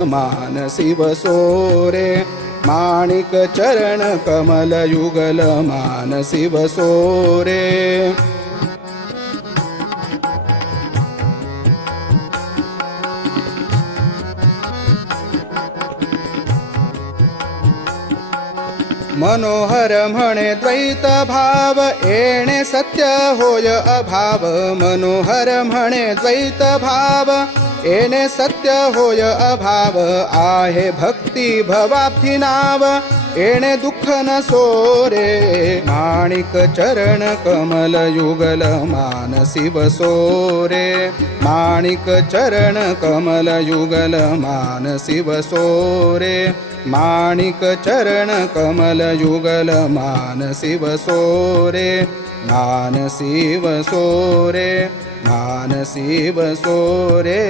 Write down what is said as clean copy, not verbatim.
मानसी वसोरे माणिक चरण कमल युगल मानसी वसोरे। मनोहर म्हणे द्वैत भाव येणे सत्य होय अभाव। मनोहर म्हणे द्वैत भाव येणे सत्य होय अभाव। आहे भक्ती भवाब्धी नाव येणे दुःख न सोरे। माणिक चरण कमल युगल मानसी वसोरे। माणिक चरण कमल युगल मानसी वसोरे। माणिक चरण कमल युगल मानसी वसोरे। मानसी वसोरे मानसी वसोरे।